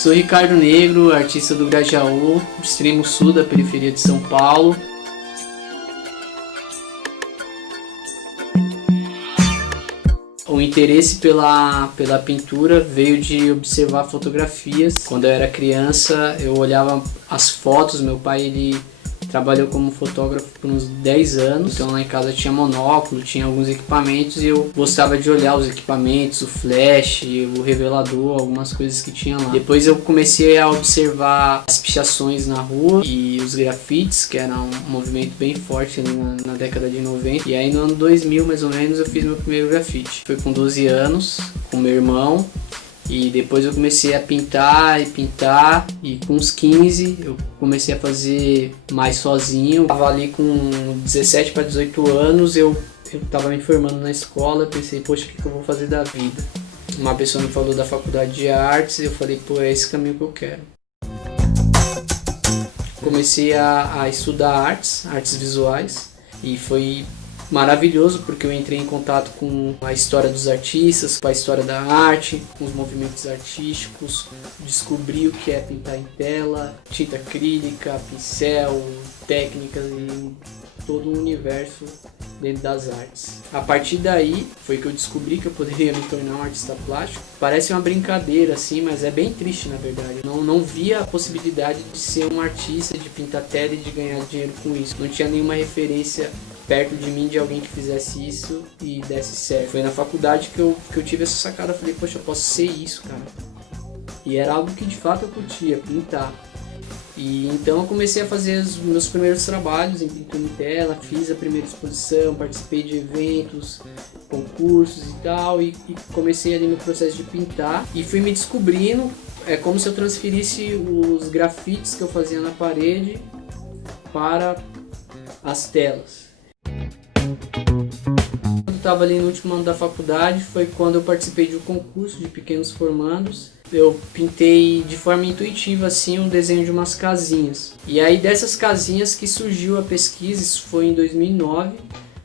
Sou Ricardo Negro, artista do Grajaú, extremo sul da periferia de São Paulo. O interesse pela pintura veio de observar fotografias. Quando eu era criança, eu olhava as fotos. Meu pai, ele trabalhou como fotógrafo por uns 10 anos, então lá em casa tinha monóculo, tinha alguns equipamentos e eu gostava de olhar os equipamentos, o flash, o revelador, algumas coisas que tinha lá. Depois eu comecei a observar as pichações na rua e os grafites, que era um movimento bem forte ali na década de 90. E aí no ano 2000 mais ou menos eu fiz meu primeiro grafite. Foi com 12 anos, com meu irmão. E depois eu comecei a pintar e com uns 15 eu comecei a fazer mais sozinho. Tava ali com 17 para 18 anos, eu tava me formando na escola, pensei, poxa, o que eu vou fazer da vida? Uma pessoa me falou da faculdade de artes e eu falei, pô, é esse caminho que eu quero. Comecei a estudar artes visuais e foi maravilhoso porque eu entrei em contato com a história dos artistas, com a história da arte, com os movimentos artísticos, descobri o que é pintar em tela, tinta acrílica, pincel, técnicas e todo o universo dentro das artes. A partir daí foi que eu descobri que eu poderia me tornar um artista plástico. Parece uma brincadeira assim, mas é bem triste na verdade. Não via a possibilidade de ser um artista, de pintar tela e de ganhar dinheiro com isso. Não tinha nenhuma referência perto de mim de alguém que fizesse isso e desse certo. Foi na faculdade que eu tive essa sacada, falei, poxa, eu posso ser isso, cara. E era algo que de fato eu curtia, pintar. E então eu comecei a fazer os meus primeiros trabalhos em pintura em tela, fiz a primeira exposição, participei de eventos, concursos e tal, e comecei ali no processo de pintar e fui me descobrindo. É como se eu transferisse os grafites que eu fazia na parede para as telas. Quando eu estava ali no último ano da faculdade foi quando eu participei de um concurso de pequenos formandos. Eu pintei de forma intuitiva assim um desenho de umas casinhas. E aí dessas casinhas que surgiu a pesquisa, isso foi em 2009,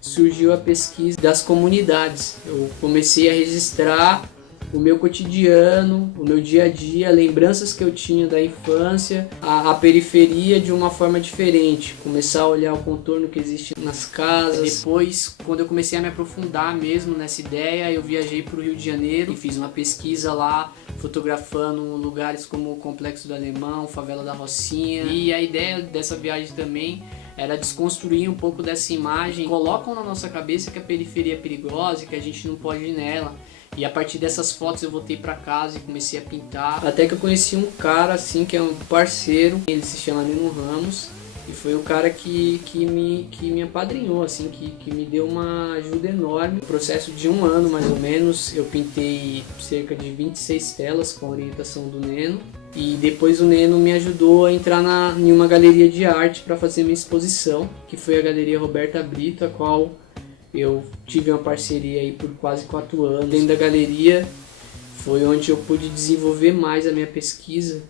surgiu a pesquisa das comunidades. Eu comecei a registrar o meu cotidiano, o meu dia a dia, lembranças que eu tinha da infância, a periferia de uma forma diferente, começar a olhar o contorno que existe nas casas. Depois, quando eu comecei a me aprofundar mesmo nessa ideia, eu viajei para o Rio de Janeiro e fiz uma pesquisa lá, fotografando lugares como o Complexo do Alemão, Favela da Rocinha. E a ideia dessa viagem também era desconstruir um pouco dessa imagem. Colocam na nossa cabeça que a periferia é perigosa e que a gente não pode ir nela. E a partir dessas fotos eu voltei pra casa e comecei a pintar. Até que eu conheci um cara assim que é um parceiro, ele se chama Nino Ramos. E foi o cara que me apadrinhou, assim, que me deu uma ajuda enorme. No processo de um ano mais ou menos, eu pintei cerca de 26 telas com a orientação do Neno. E depois o Neno me ajudou a entrar em uma galeria de arte para fazer minha exposição, que foi a Galeria Roberta Brito, a qual eu tive uma parceria aí por quase 4 anos. Dentro da galeria foi onde eu pude desenvolver mais a minha pesquisa.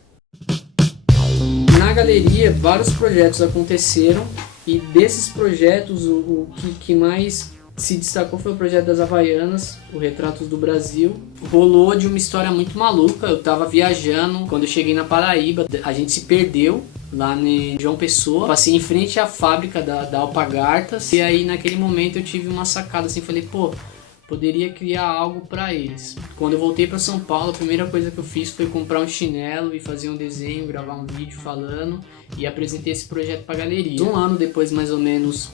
Na galeria vários projetos aconteceram e desses projetos o que mais se destacou foi o projeto das Havaianas, o Retratos do Brasil. Rolou de uma história muito maluca. Eu tava viajando, quando eu cheguei na Paraíba, a gente se perdeu lá em João Pessoa, passei em frente à fábrica da Alpagartas e aí naquele momento eu tive uma sacada assim, falei, pô, poderia criar algo para eles. Quando eu voltei para São Paulo, a primeira coisa que eu fiz foi comprar um chinelo e fazer um desenho, gravar um vídeo falando e apresentei esse projeto para a galeria. Um ano depois, mais ou menos,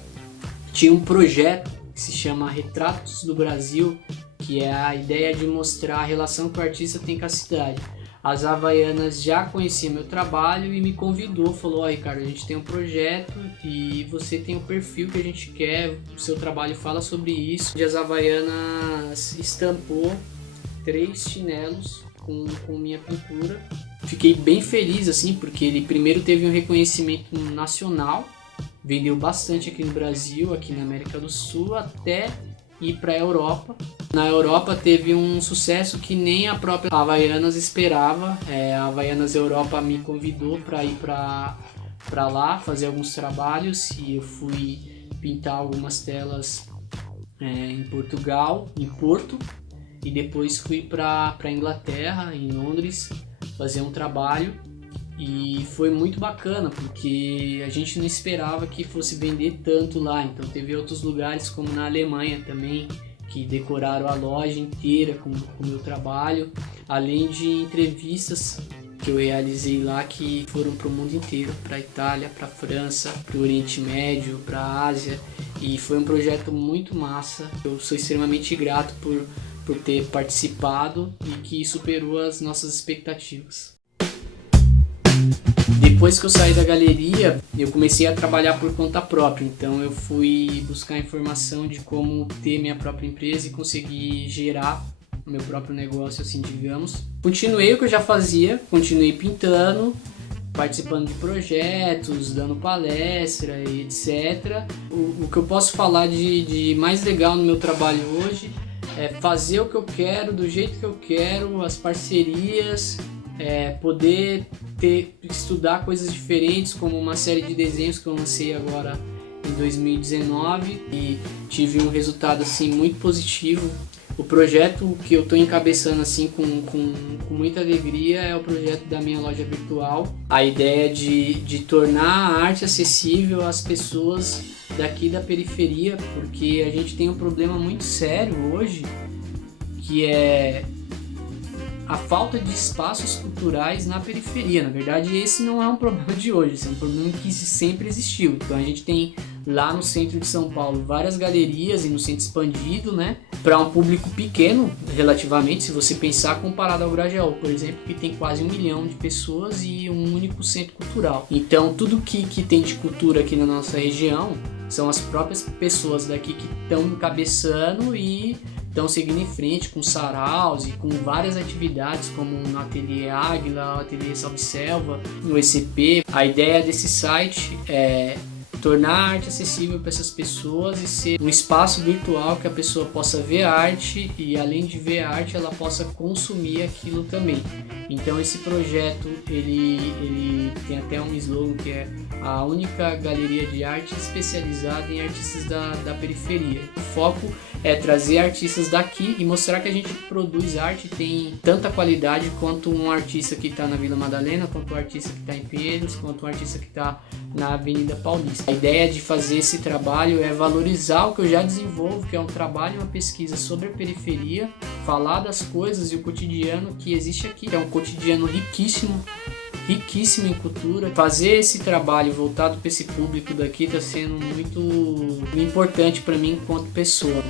tinha um projeto que se chama Retratos do Brasil, que é a ideia de mostrar a relação que o artista tem com a cidade. As Havaianas já conheciam meu trabalho e me convidou, falou, ó, Ricardo, a gente tem um projeto e você tem o perfil que a gente quer, o seu trabalho fala sobre isso. E as Havaianas estampou 3 chinelos com minha pintura. Fiquei bem feliz assim, porque ele primeiro teve um reconhecimento nacional, vendeu bastante aqui no Brasil, aqui na América do Sul, até ir para a Europa. Na Europa teve um sucesso que nem a própria Havaianas esperava. A Havaianas Europa me convidou para ir para lá fazer alguns trabalhos e eu fui pintar algumas telas em Portugal, em Porto, e depois fui para Inglaterra, em Londres, fazer um trabalho e foi muito bacana, porque a gente não esperava que fosse vender tanto lá. Então teve outros lugares, como na Alemanha também, que decoraram a loja inteira com o meu trabalho, além de entrevistas que eu realizei lá que foram para o mundo inteiro, para a Itália, para a França, para o Oriente Médio, para a Ásia, e foi um projeto muito massa. Eu sou extremamente grato por ter participado e que superou as nossas expectativas. Depois que eu saí da galeria, eu comecei a trabalhar por conta própria, então eu fui buscar informação de como ter minha própria empresa e conseguir gerar o meu próprio negócio, assim, digamos. Continuei o que eu já fazia, continuei pintando, participando de projetos, dando palestra e etc. O que eu posso falar de mais legal no meu trabalho hoje é fazer o que eu quero, do jeito que eu quero, as parcerias, poder estudar coisas diferentes, como uma série de desenhos que eu lancei agora em 2019 e tive um resultado assim muito positivo. O projeto que eu estou encabeçando assim com muita alegria é o projeto da minha loja virtual. A ideia de tornar a arte acessível às pessoas daqui da periferia, porque a gente tem um problema muito sério hoje, que é a falta de espaços culturais na periferia. Na verdade, esse não é um problema de hoje, esse é um problema que sempre existiu. Então a gente tem lá no centro de São Paulo várias galerias e no centro expandido, né, para um público pequeno relativamente, se você pensar, comparado ao Grajaú, por exemplo, que tem quase 1 milhão de pessoas e um único centro cultural. Então tudo que tem de cultura aqui na nossa região são as próprias pessoas daqui que estão encabeçando e estão seguindo em frente com saraus e com várias atividades, como no Ateliê Águila, o Ateliê Salve Selva, no ECP. A ideia desse site é tornar a arte acessível para essas pessoas e ser um espaço virtual que a pessoa possa ver a arte e, além de ver a arte, ela possa consumir aquilo também. Então esse projeto ele tem até um slogan que é a única galeria de arte especializada em artistas da periferia. O foco é trazer artistas daqui e mostrar que a gente produz arte tem tanta qualidade quanto um artista que está na Vila Madalena, quanto um artista que está em Pinheiros, quanto um artista que está na Avenida Paulista. A ideia de fazer esse trabalho é valorizar o que eu já desenvolvo, que é um trabalho, uma pesquisa sobre a periferia, falar das coisas e o cotidiano que existe aqui, que é um cotidiano riquíssimo em cultura. Fazer esse trabalho voltado para esse público daqui está sendo muito importante para mim enquanto pessoa.